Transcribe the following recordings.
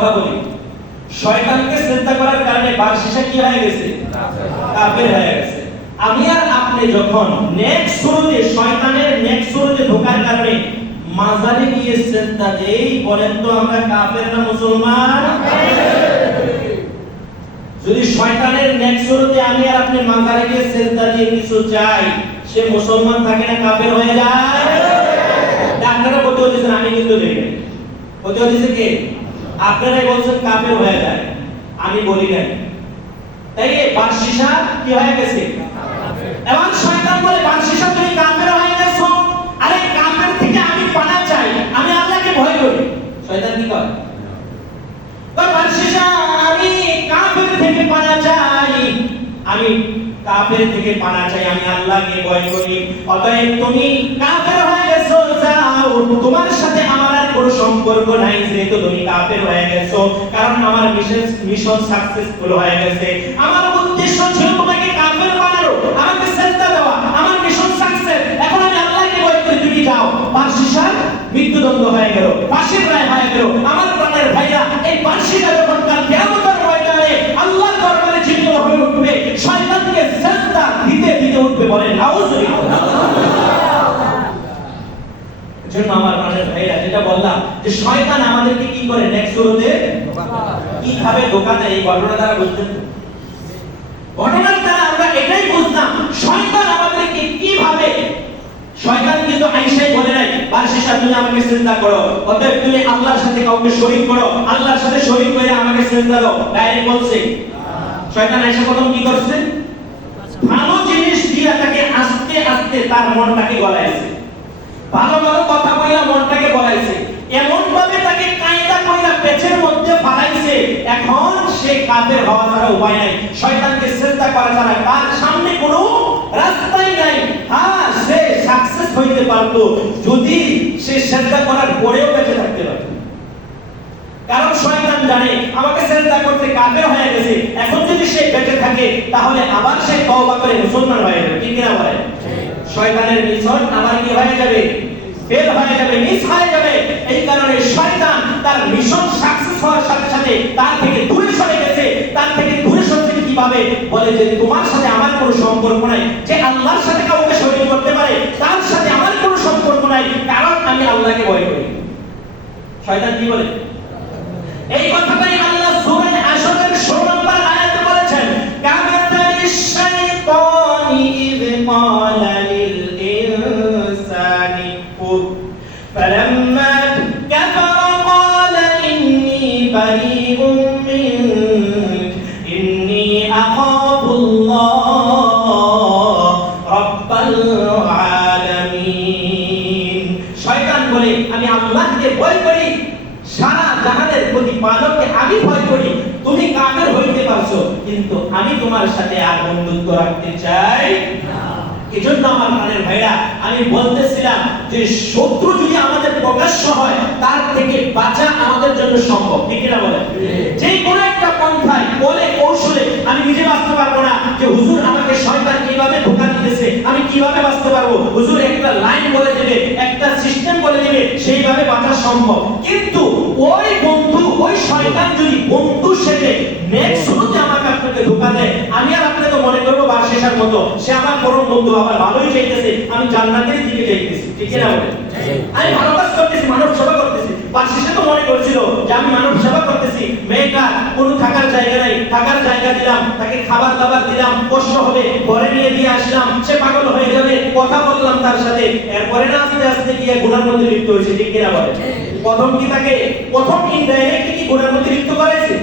কথা বলি, শয়তানকে সিজদা করার কারণে বারশিশা কি হয়ে গেছে? কাফের হয়ে গেছে। আমি আর আপনি যখন নেক্সট সুরতে শয়তানের নেক্সট সুরতে ঢোকার কারণে মাজারে গিয়ে সিজদা দেই, বলেন তো আমরা কাফের না মুসলমান? যদি শয়তানের নেক্সট সুরতে আমি আর আপনি মাজারে গিয়ে সিজদা দিয়ে কিছু চাই, সে মুসলমান থাকে না কাফের হয়ে যায়? আপনারা বলতে হচ্ছেন, আমি কিন্তু দেই না। বলতে হচ্ছে কে? আপনারাই বলছেন কাফের হয়ে যায়, আমি বলি নাই। তাই এই বারশিশা কি হয়ে গেছে? এবং শয়তান বলে বারশিশা তুমি কাফের হয়ে গেছো, আরে কাফের থেকে আমি পানা চাই, আমি আল্লাহকে ভয় করি। শয়তান কি করে? তো বারশিশা আমি কাফের থেকে পানা চাই, আমি কাফের থেকে পানা চাই, আমি আল্লাহকে ভয় করি। অতএব তুমি কাফের হয়ে গেছো, যাও, তোমার সাথে আমার আর কোনো সম্পর্ক নাই, যেহেতু তুমি কাফের হয়ে গেছো। কারণ আমার মিশন সাকসেসফুল হয়ে গেছে। আমার উদ্দেশ্য ছিল তোমাকে কাফের বানানো, আমাকে সিজদা দেওয়া, আমার মিশন সাকসেস। এখন আমি আল্লাহকে ভয় করি, তুমি যাও। বারশিশার মৃত্যুদণ্ড হয়ে গেল, ফাঁসির রায় হয়ে গেল। আমার প্রাণের ভাইরা, এই বারশিশা যখন কাল কিয়ামতের ময়দানে আল্লাহর দরবারে জীবিত হয়ে উঠবে, শয়তানকে সিজদা দিতে দিতে উঠবে, বলেন নাউজুবিল্লাহ। জন্য আমার প্রাণের ভাইরা, যেটা বললাম যে শয়তান আমাদেরকে কি করে নেক্সট সুরতে কিভাবে ধোঁকা দেয়, এই ঘটনা দ্বারা বুঝতেন তো? ঘটনার দ্বারা আমরা এটাই বুঝলাম শয়তান আমাদেরকে কিভাবে, শয়তান কিন্তু আয়েশাই বলে নাই বারশিশা তুমি আমাকে সিজদা করো, অতএব তুমি আল্লাহর সাথে কাউকে শরীক করো, আল্লাহর সাথে শরীক করে আমাকে সিজদা দাও, ডাইরেক্ট বলছে। শয়তান আয়েশা প্রথম কি করছে? ভালো জিনিস দিয়ে তাকে আস্তে আস্তে তার মনটাকে গলাইছে, ভালো ভালো কথা কইলা মনটাকে গলাইছে, এমন ভাবে তাকে কায়দা কইরা পেছের মধ্যে ফালাইছে। এখন সে কাফের হওয়া ছাড়া উপায় নাই, শয়তানকে সিজদা করা ছাড়া তার সামনে কোনো রাস্তাই নাই। হ্যাঁ, সে সাকসেস হইতে পারতো যদি সে সিজদা করার পরেও বেঁচে থাকতে পারত। কারণ শয়তান জানে আমাকে সিজদা করতে কাফের হয়ে গেছে, এখন যদি সে বেঁচে থাকে তাহলে আবার সে তওবা করে মুসলমান হয়ে যাবে। ঠিক কিনা বলেন? শয়তানের মিশন আবার কি হয়ে যাবে? ফেল হয়ে যাবে, মিস হয়ে যাবে। এই কারণে শয়তান তার মিশন সাকসেস হওয়ার সাথে সাথে তার থেকে দূরে সরে গেছে। তার থেকে দূরে সরতে কিভাবে? বলে যে তোমার সাথে আমার কোনো সম্পর্ক নাই, যে আল্লাহর সাথে কাউকে শরীক করতে পারে তার সাথে আমার কোনো সম্পর্ক নাই, কারণ আমি আল্লাহকে ভয় করি। শয়তান কি বলে? এই কথাটাই আল্লাহ সূরা আশরের 16 নম্বর আয়াতে বলেছেন, কামাতালিশ শাইতানি ইয ক্বালা লিল ইনসানি কুফর ফালাম্মা কাফারা ক্বালা ইন্নী বারীউম মিনক ইন্নী আখাফুল্লাহ রাব্বাল আলামিন। শয়তান বলে আমি আল্লাহকে ভয় করি, সারা জাহানের প্রতিপালককে আমি ভয় করি। তুমি কাফের হইতে পারছো, কিন্তু আমি তোমার সাথে আর বন্ধুত্ব রাখতে চাই না। এজন্য আমার প্রাণের ভাইরা, আমি বলতেছিলাম যে শত্রু যদি আমাদের প্রকাশ্য হয় তার থেকে বাঁচা আমাদের জন্য সম্ভব। ঠিক না বলেন? যে কোনো একটা পন্থায় বলে কৌশলে আমি নিজে বাঁচতে পারবো না, যে হুজুর আমাকে শয়তান কিভাবে ধোঁকা দিতেছে, আমি কিভাবে বাঁচতে পারবো? হুজুর একটা লাইন বলে দেবে, একটা সিস্টেম বলে দেবে, সেইভাবে বাঁচা সম্ভব। কিন্তু ওই বন্ধু, ওই শয়তান যদি বন্ধু সেজে নেক্সট শুরুতে আমাকে আপনাকে ধোঁকা দেয়, আমি আর আপনি তো মনে করবো বারশিশার মতো সে আমার পরম বন্ধু, আমার ভালোই চাইতেছে, আমি জান্নাতের দিকে যাইতেছি। ঠিক না বলেন? আমি ভালো কাজ করতেছি, মানব সেবা করতেছি। বারশিশা তো মনে করছিল যে আমি মানব সেবা করতেছি, মেয়েটা কোনো থাকার জায়গা নাই, থাকার জায়গা দিলাম, তাকে খাবার দাবার দিলাম, কষ্ট হবে, ঘরে নিয়ে দিয়ে আসলাম, সে পাগল হয়ে যাবে, কথা বললাম তার সাথে, এরপরে না আস্তে আস্তে গিয়ে গুনার মধ্যে লিপ্ত হয়েছে। ঠিক কিনা বলেন? প্রথম কি তাকে প্রথম ইনডাইরেক্টলি কি গুনার মধ্যে লিপ্ত করাইছে?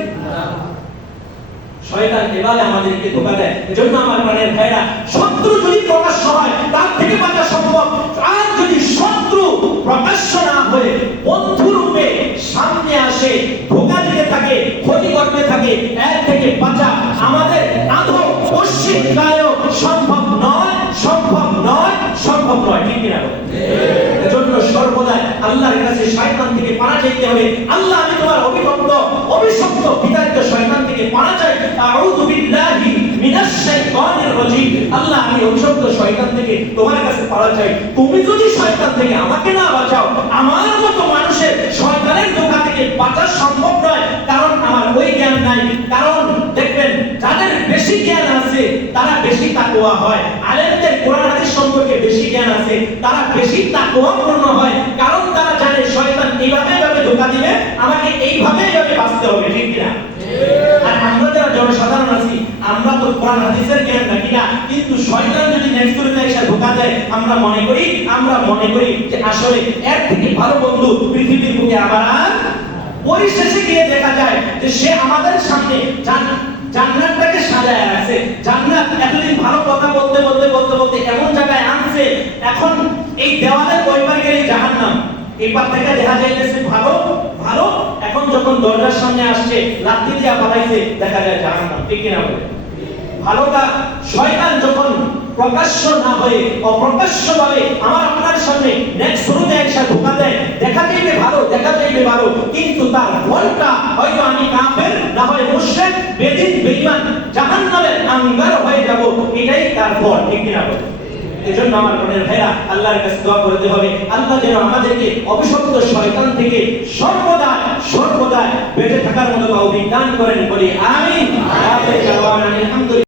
শয়তান এভাবে আমাদেরকে ধোঁকা দেয়। এজন্য আমার প্রাণের ভাইরা, শত্রু যদি প্রকাশ্য হয় তার থেকে বাঁচা সম্ভব, আর যদি শত্রু প্রকাশ্য না হয়ে বন্ধু রূপে সামনে আসে, ধোঁকা দিতে থাকে, ক্ষতি করতে থাকে, এর থেকে বাঁচা আমাদের আদৌ অস্বীকারও সম্ভব নয়, সম্ভব নয়, সম্ভব নয়। ঠিক কিনা? এজন্য সর্বদা আল্লাহর কাছে শয়তান থেকে পানা চাইতে হবে। আল্লাহ, আমি তোমার অভিশপ্ত বিতাড়িত শয়তান থেকে পানা চাই। আউযু বিল্লাহি মিনাশ শাইতানির রাজীম। আল্লাহ, আমি অভিশপ্ত শয়তান থেকে তোমার কাছে পানা চাই। তুমি যদি শয়তান থেকে আমাকে না বাঁচাও, আমার মতো মানুষের শয়তানের ধোঁকা থেকে বাঁচা সম্ভব নয়, কারণ আমার ওই জ্ঞান নাই। কারণ দেখবেন যাদের বেশি জ্ঞান আছে তারা বেশি তাকওয়া হয়, আলেমদের কোরআন হাদিস সম্পর্কে বেশি জ্ঞান আছে তারা বেশি তাকওয়াপূর্ণ হয়, কারণ তারা জানে শয়তান এইভাবে ধোঁকা দিবে, আমাকে এইভাবে বাঁচতে হবে, ঠিক কিনা? আর আমরা যারা জনসাধারণ আছি আমরা তো কোরআন হাদিসের জ্ঞান রাখি না, কিন্তু শয়তান যদি নেক্সট করে এসে ধোঁকা দেয় আমরা মনে করি যে আসলে এর থেকে ভালো বন্ধু পৃথিবীর বুকে আমার আর। পরিশেষে গিয়ে দেখা যায় যে সে আমাদের সামনে জান্নাতটাকে সাজায় আছে। জান্নাত এতদিন ভালো কথা বলতে এমন জায়গায় আনছে, এখন এই দেওয়ালের ওই পার গেলে জাহান্নাম, এই পার থেকে দেখা যাইতেছে ভালো, এখন যখন দরজার সামনে আসছে লাঠি দিয়া পালাইছে দেখা যায় জাহান্নাম, ঠিক কিনা বলে? ভালোটা শয়তান যখন প্রকাশ্য না হয়ে অপ্রকাশ্যভাবে আমার আপনার সামনে নেক্সট শুরুতে একসাথে ধোঁকা দেয়, দেখা যাইবে ভালো, কিন্তু তার ফলটা হয়তো আমি কাফের, না হয় মুশরিক, বেদিন, বেঈমান, জাহান্নামের আঙ্গার হয়ে যাব, এটাই তার ফল, ঠিক কিনা বলে? এজন্য আমার প্রাণের ভাইরা আল্লাহর কাছে দোয়া করতে হবে, আল্লাহ যেন আমাদেরকে অভিশপ্ত শয়তান থেকে সর্বদা বেঁচে থাকার মতো তৌফিক দান করেন, বলি আমিন।